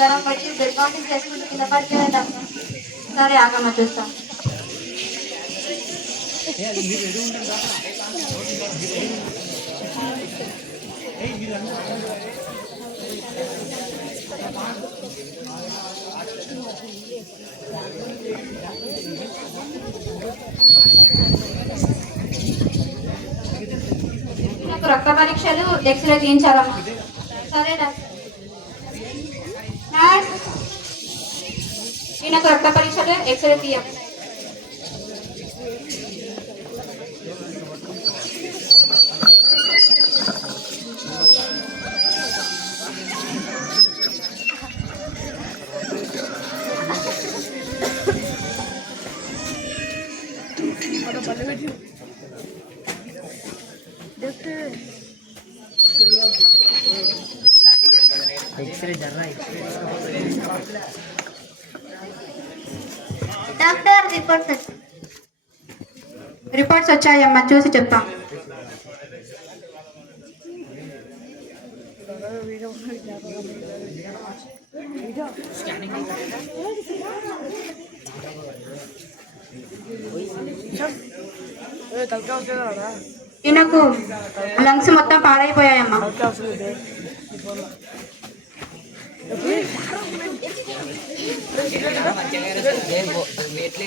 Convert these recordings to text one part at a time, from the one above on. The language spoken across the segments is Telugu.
జ్వరం వచ్చి బెడ్ కౌంటింగ్ చేసుకుంటూ కింద పడిపోయాడు డాక్టర్. సరే ఆగమ్మ చూస్తాం. నాకు రక్త పరీక్షలు ఎక్స్రే తీయించాలమ్మా. సరే డాక్టర్. ఈయనకు రక్త పరీక్షలు ఎక్స్రే తీయం. డాక్టర్ రిపోర్ట్స్ వచ్చాయమ్మా, చూసి చెప్తాం. ఈయనకు లంగ్స్ మొత్తం పాడైపోయాయమ్మా.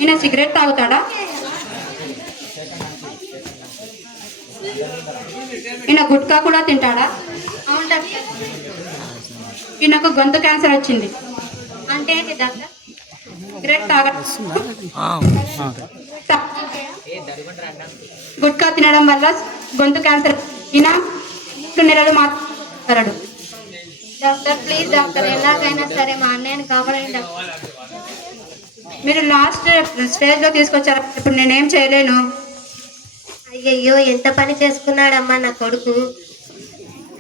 ఈయన సిగరెట్ తాగుతాడా? ఈయన గుట్కా కూడా తింటాడా? అవును డాక్టర్. ఈయనకు గొంతు క్యాన్సర్ వచ్చింది. అంటే ఏంటి డాక్టర్? సిగరెట్ గుట్కా తినడం వల్ల గొంతు క్యాన్సర్. ఈయన 2 నెలలు మాట్లాడు. డాక్టర్ ప్లీజ్ డాక్టర్, ఎలాగైనా సరే మా అన్నయ్యని కాపాడండి డాక్టర్. మీరు లాస్ట్ స్టేజ్లో తీసుకొచ్చారు. ఇప్పుడు నేనేం చేయలేను. అయ్యయ్యో, ఎంత పని చేసుకున్నాడమ్మా నా కొడుకు.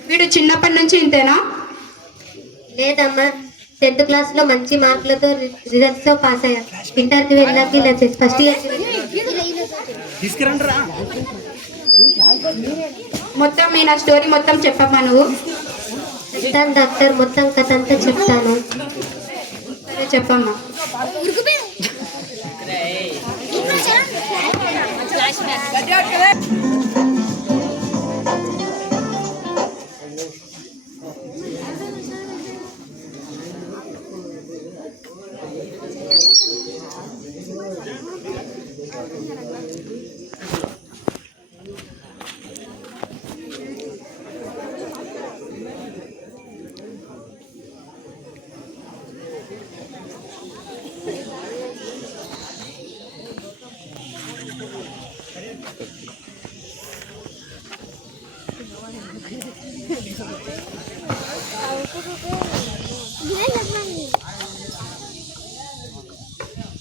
వీడు చిన్నప్పటి నుంచి ఇంతేనా? లేదమ్మా, 10th క్లాస్లో మంచి మార్కులతో రిజల్ట్స్లో పాస్ అయ్యా. ఇంటర్కి వెళ్ళాక ఇలా చేసి ఫస్ట్ ఇయర్ మొత్తం మీ నా స్టోరీ మొత్తం చెప్పమ్మా. నువ్వు చెప్తాను డాక్టర్, మొత్తం కథ అంతా చెప్తాను. సరే చెప్పమ్మా.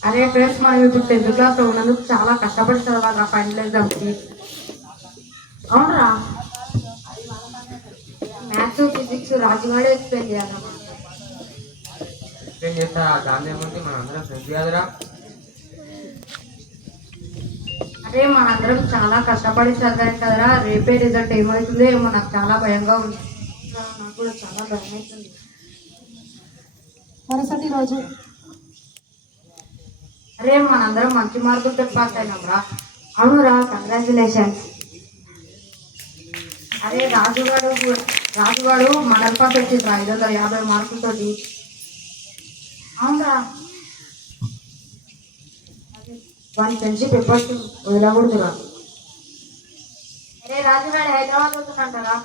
అరే ఫ్రెండ్స్, మనం ఇప్పుడు 10th క్లాస్లో ఉన్నందుకు చాలా కష్టపడి చదవాలి ఫైనల్ ఎగ్జామ్కి. అవునరా, మ్యాథ్స్ ఫిజిక్స్ రాజుగాడే ఎక్స్ప్లెయిన్ చేయాలన్నమాట. ఎక్స్ప్లెయిన్ చేస్తారా? దాని ఏముంది, మన అందరం ఫ్రెండ్స్ కాదురా. అరే మనందరం చాలా కష్టపడి చదివాం కదరా. రేపే రిజల్ట్ ఏమవుతుందో ఏమో, నాకు చాలా భయంగా ఉంది. నాకు కూడా చాలా భయం అవుతుంది. మరుసటి రోజు అరే మనందరం మంచి మార్కులతో పాస్ అయినాం రా. అవునురా, కంగ్రాచులేషన్స్. అరే రాజుగాడు మనల్ పాస్ వచ్చిందిరా 550 మార్కులతోటి. అవునరా, వాని ఫ్రెండ్షిప్ ఎప్పటికీ వదలకూడదురా. అరే రాజుగాడు హైదరాబాద్ వస్తుందంటారా?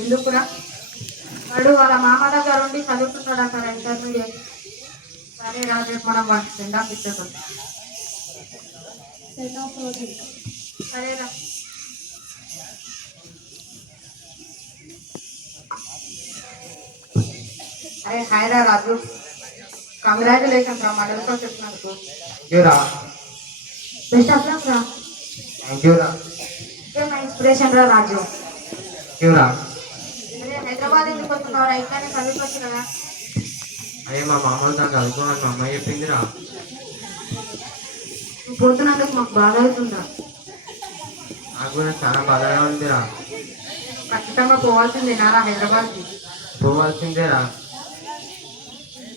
ఎందుకురా? వాడు వాళ్ళ మామ దగ్గర ఉండి చదువుతున్నాడు అక్కడ ఇంటర్మీడియట్. సరే రాజు, మనం వాడికి సెండ్ ఆఫ్ ఇచ్చేద్దాం. సరేరా. అరే హాయ్ రా రాజు, కంగ్రాచులేషన్స్ రా, మా డెల్తో చెప్తున్నందుకు. బెస్ట్ ఆఫ్ లక్ రా. మా ఇన్స్పిరేషన్ రా రాజు. అరే హైదరాబాద్ ఎందుకు వస్తున్నావురా? ఇక్కడనే చదువుకోవచ్చు కదా. అయ్యే మా మామూలు దాకా చదువుకోమని మా అమ్మాయి చెప్పిందిరా. నువ్వు పోతున్నందుకు మాకు బాధ అవుతుందా? నాకు కూడా చాలా బాధగా ఉందిరా. ఖచ్చితంగా పోవాల్సిందే నారా హైదరాబాద్కి. పోవాల్సిందేరా.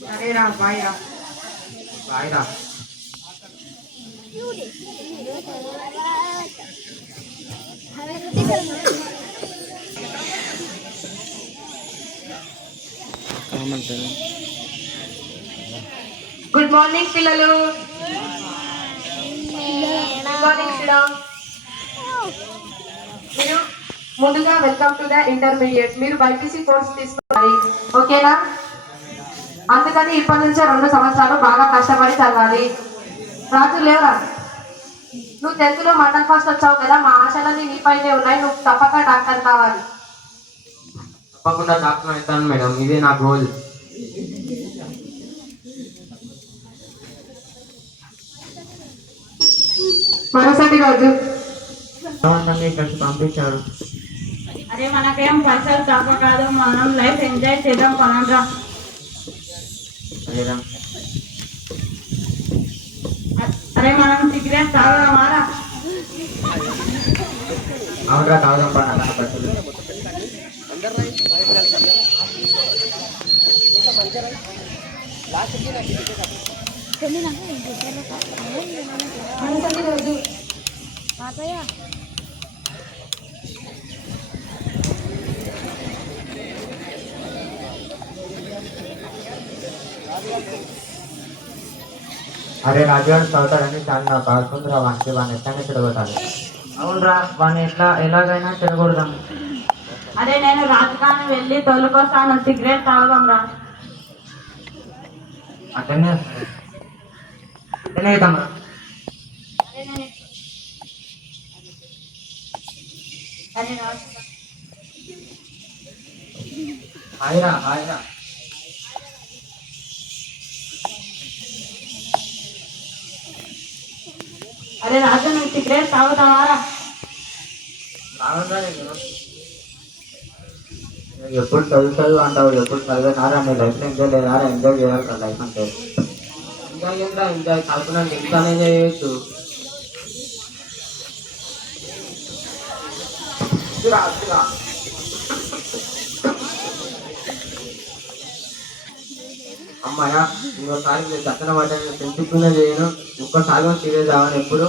సరేరా, బాయ్ రా. బాయ్ రా. గుడ్ మార్నింగ్ పిల్లలు. Good morning Sriram. మీరు ముందుగా వెల్కమ్ టు ద ఇంటర్మీడియట్. మీరు బైపీసీ కోర్స్ తీసుకోవాలి, ఓకేనా? అందుకని ఇప్పటి నుంచే 2 సంవత్సరాలు బాగా కష్టపడి చదవాలి. రాజు లేవరా, నువ్వు 10th లో మండల్ ఫస్ట్ వచ్చావు కదా, మా ఆశలన్నీ నీపైనే ఉన్నాయి. నువ్వు తప్పక డాక్టర్ కావాలి. తప్పకుండా డాక్టర్ అవుతాను మేడం, ఇదే నా గోల్. మరుసటి రోజు ఇక్కడికి పంపించారు. అరే మనకేం పైసలు తక్కువ కాదు, మనం లైఫ్ ఎంజాయ్ చేద్దాం పనంరా. అదేరా. అరే మనం సిగరెట్ తాగదామారా? అవునరా, తాగుదాం పా. నా బట్టలు. మరుసటి రోజు అరే రాజుగారు చదువుతాడని చాలా బాగుందిరా. వాడిని ఎట్లయినా చెడగొట్టాలి. అవునరా, వాడిని ఎలాగైనా చెడగొడదాం. అరే నేను రాజుగాని వెళ్ళి తోలుకొస్తాను, సిగరెట్ తాగుదాం రా. అట్లనే అవుతాం. హాయిరా హాయిరా. అరే రాజు నువ్వు సిగరెట్ తాగుతావారా? ఎప్పుడు చదువు అంటావు, ఎప్పుడు చదివినారా? నీ లైఫ్ ఎంజాయ్ లేదారా? ఎంజాయ్ చేయాలి కదా లైఫ్ అంటే. ఎంజాయ్ ఏంటా ఎంజాయ్, కాకుండా ఇంకా ఎంజాయ్ చేయొచ్చు. అమ్మాయ, ఇంకోసారి నేను దక్కన పడ్డాను, పెంచుకునే చేయను. ఒక్కసారి సీరియస్ అవ్వను ఎప్పుడు.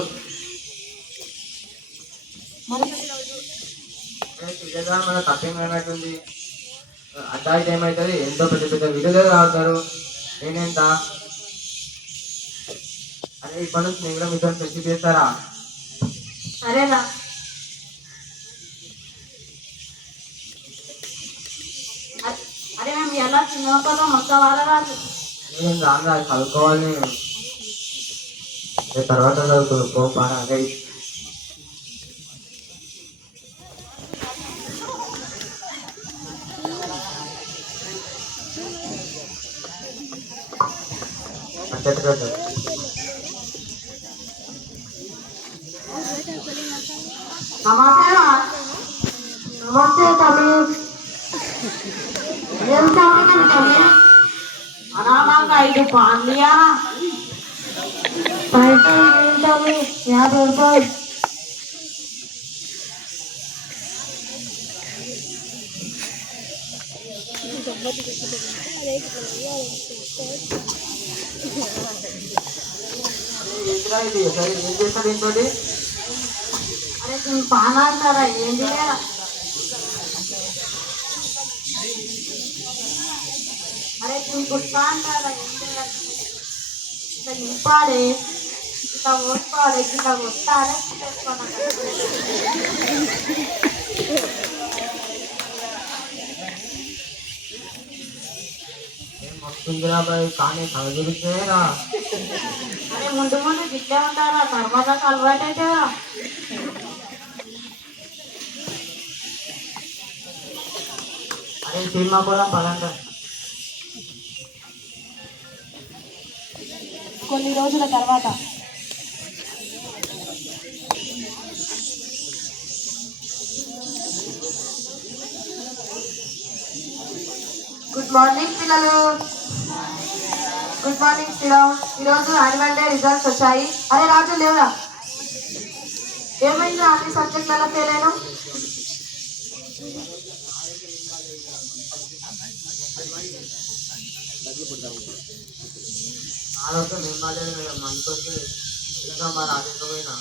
సీరియస్ మన తప్పేమైనట్టుంది. అడ్డాయితే ఏమవుతుంది, ఎంతో పెద్ద పెద్ద వీడియోలే తాగుతారు. నేనేంత అరే ఇప్పటి నుంచి నేను కూడా మీతో పెంచి చేస్తారా? సరేనా? అరే మేము ఎలా చిన్నప్పుడు మొత్తం వాళ్ళ రాజు. నేను రాను, అది చదువుకోవాలి నేను. తర్వాత చదువుకో బాగా. అదే నమస్తే నమస్తే తమ్మి. ఏం చదివాను తమ్మి? అనాథంగా 5 పాండియా. పైసలు ఏం తమ్మి? 50 రూపాయలు. ఏం చేస్తారు ఏంటో. అరే তুমি పాన్ అంటారా? ఏంటి లేదా? అరే তুমি గుట్కా అంటారా? ఏంటి ఇట్లా నింపాడే, ఇట్లా ఓసుకోవాలి, ఇట్లా వస్తాడే వస్తుందిరా బాయ్, కానీ చదువుతున్నారా? అరే ముందు ముందు గిట్లే ఉంటారా, తర్వాత అలవాటు అవుతుందా? అరే సినిమా కూడా పదండి. కొన్ని రోజుల తర్వాత గుడ్ మార్నింగ్ పిల్లలు. Good morning Sriram. ఈరోజు యాన్యువల్ డే రిజల్ట్స్ వచ్చాయి. అరే రాజు లేవురా, ఏమైంది? అన్ని సబ్జెక్టులలో ఫెయిల్ అయినా? ఆరోగ్యం ఏం బాగాలేదు మేడం, అందుకోసం ఇంకా మా రాజకపోయినా.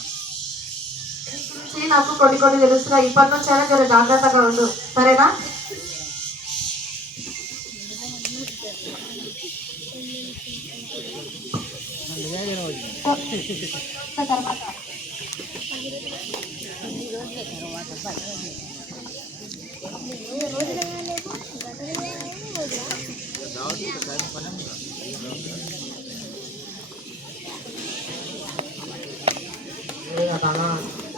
నాకు కొన్ని కొన్ని తెలుస్తున్నాయి. ఇప్పటి నుంచి అయినా జర జాగ్రత్తగా ఉండు, సరేనా?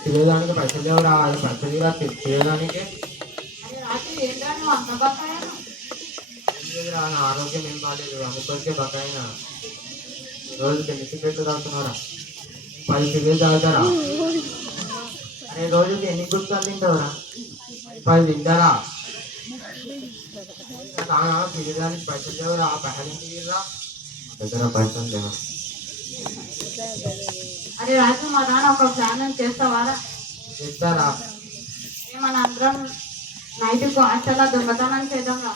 తిరగడానికి పైసలు లేవు రావాలి, పైసలు తిరగడానికి నా ఆరోగ్యం ఏం బాగాలేదు, అందుకొచ్చే బకాయినా. రోజుకి ఎన్ని సిగరెట్లు తాగుతున్నారా? 10 సిగరెట్లు తాగుతారా? అరే రోజుకి ఎన్ని గుర్తులు తింటావురా? 10 తింటారా? తిరగడానికి పైసలు లేవురా, పైసలు తిరిగిరా దగ్గర పైసలు లేవు. అరే రాజు, మా నాన్న ఒక ప్లాన్ చేస్తావారా? చేస్తారా? మన అందరం నైట్కు హాస్టల్లో దొంగతనం చేద్దాం రా.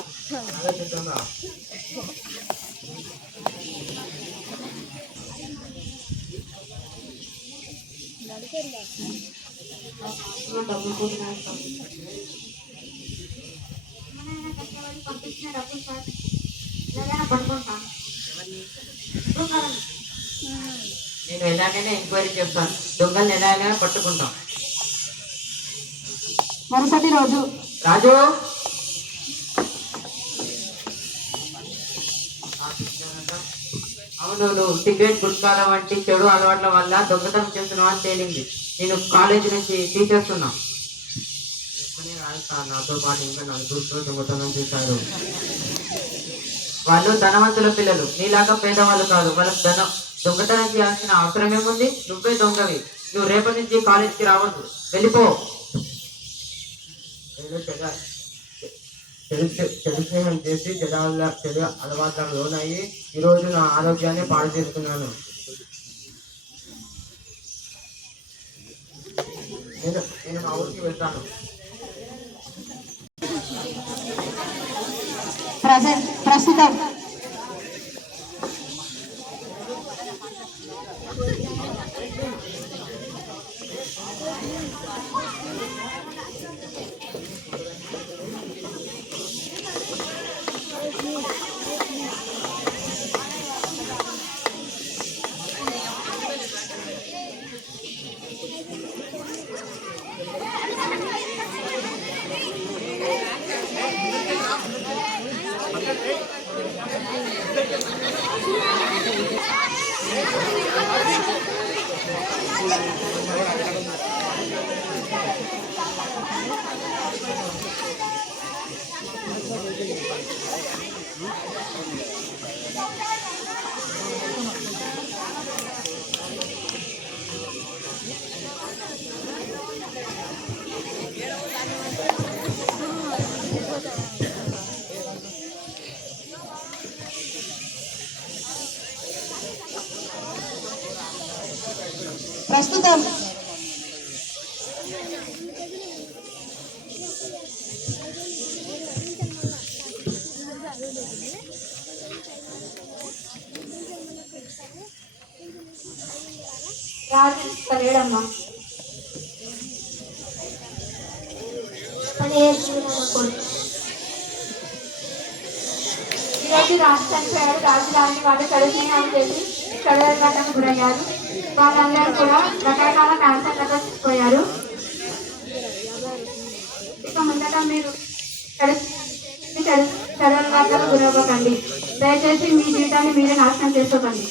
చేద్దాంరా. పంపించిన డబ్బులు సార్ ఎలాగైనా పట్టుకుంటాను. నేను ఎలాగైనా ఎంక్వైరీ చేస్తాను, దొంగల్ని ఎలాగైనా పట్టుకుంటాం. మరుసటి రోజు రాజు అవును, నువ్వు సిగరెట్ గుట్కాల వంటి చెడు అలవాట్ల వల్ల దొంగతనం చేస్తున్నావు అని తేలింది. నేను కాలేజీ నుంచి తీసేస్తున్నా. నాతో పాటు ఇంకా నలుగురితో దొంగతనం చేశారు. వాళ్ళు ధనవంతుల పిల్లలు, నీలాగా పేదవాళ్ళు కాదు. వాళ్ళకి దొంగతనం చేయాల్సిన అవసరం ఏముంది? నువ్వే దొంగవి. నువ్వు రేపటి నుంచి కాలేజీకి రావద్దు, వెళ్ళిపో. చెడు స్నేహం చేసి చెడు అలవాట్లకు లోనయ్యి ఈరోజు నా ఆరోగ్యాన్ని పాడు చేసుకున్నాను. నేను మా ఊరికి వెళ్తాను. ప్రస్తుతం రాజు లేడమ్మా. ఈరోజు రాజు చనిపోయాడు. రాజురాని వాళ్ళు కలిసినాన్ని చేసి చదవడానికి గురయ్యారు. వాళ్ళందరూ కూడా రకరకాల క్యాన్సర్లతో చనిపోయారు. ఇక ముందట మీరు చదవడానికి గురవ్వకండి. దయచేసి మీ జీవితాన్ని మీరే నాశనం చేసుకోకండి.